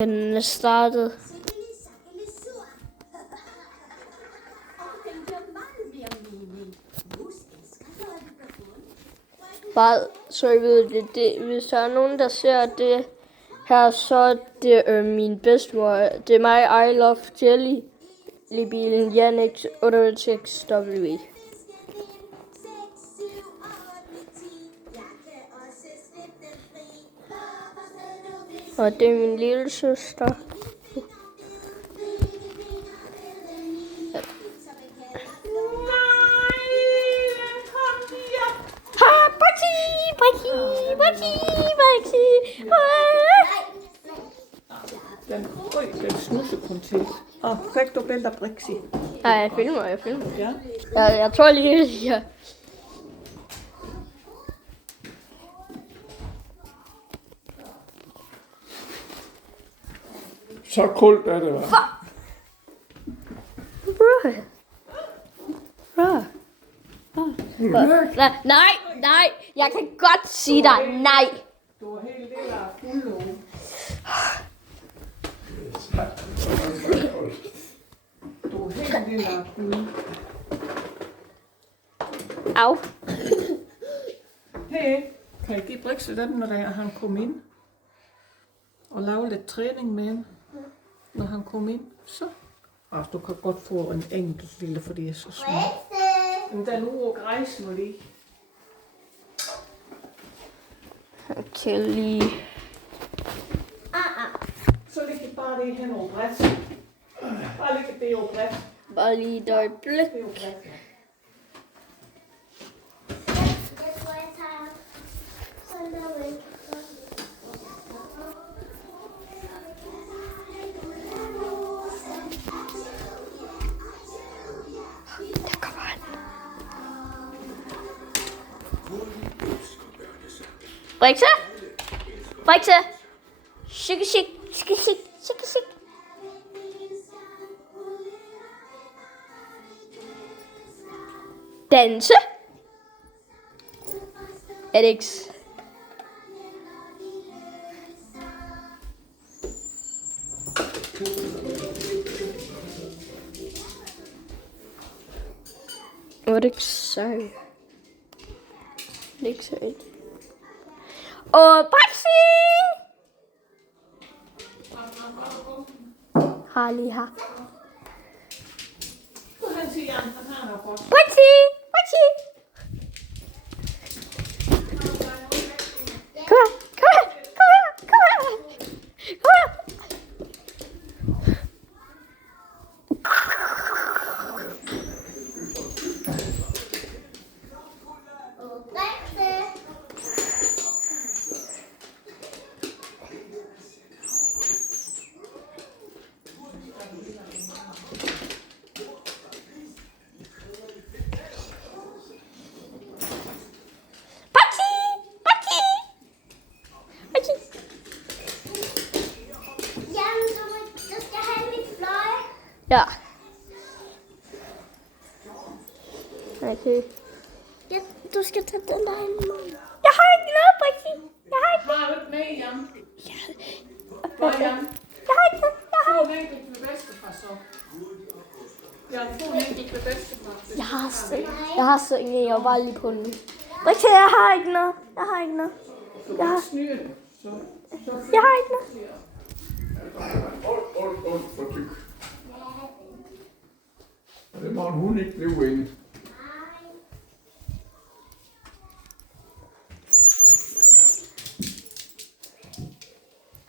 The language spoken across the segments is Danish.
Den er startet. Bare så I ved det, hvis der er nogen, der ser det her, så er det min bedstemor. Det er mig, I Love Jelly. Bilen Jannik 86W. Og det er min lille søster. Den snusser kun til. Fik du billeder Brixi? Nej, jeg filmer. Ja. Jeg tror lige her. Så koldt er det, hva'? Nej, jeg kan godt sige dig nej. Du er helt lille af fuld nu. Du er helt lille af fuld. Au. Hey, kan jeg give Brixi den, når han kom ind? Og lave lidt træning med ham, når han kom ind? Så. Du kan godt få en enkelt lille, fordi jeg er så små. Men den uge grejs nu lige. Okay, lige. Så ligger bare det hen over bræt. Bare ligger det over bræt. Bare lige et øjeblik. Det er jo bræt, ja. Brixi. Shik. Danse. Alex. What exciting. Og Brixi! Har lige her. Brixi! Kom her. Ja. Okay. Ja, du skal tage den der ind i munden. Jeg har ikke noget, Brixi. Har du ikke med, Jan? Hvad, Jan? Jeg har ikke noget. Få en enkelt med bedstefar, så. Jan, få en enkelt med bedstefar. Jeg har så ingen, jeg var bare lige på den. Brixi, jeg har ikke noget. Jeg har ikke noget. Hold for tyk. Det må hun ikke blive inde.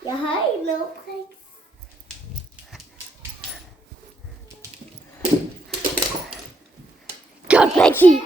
Jeg har ikke noget Brix. Godt, Brixi.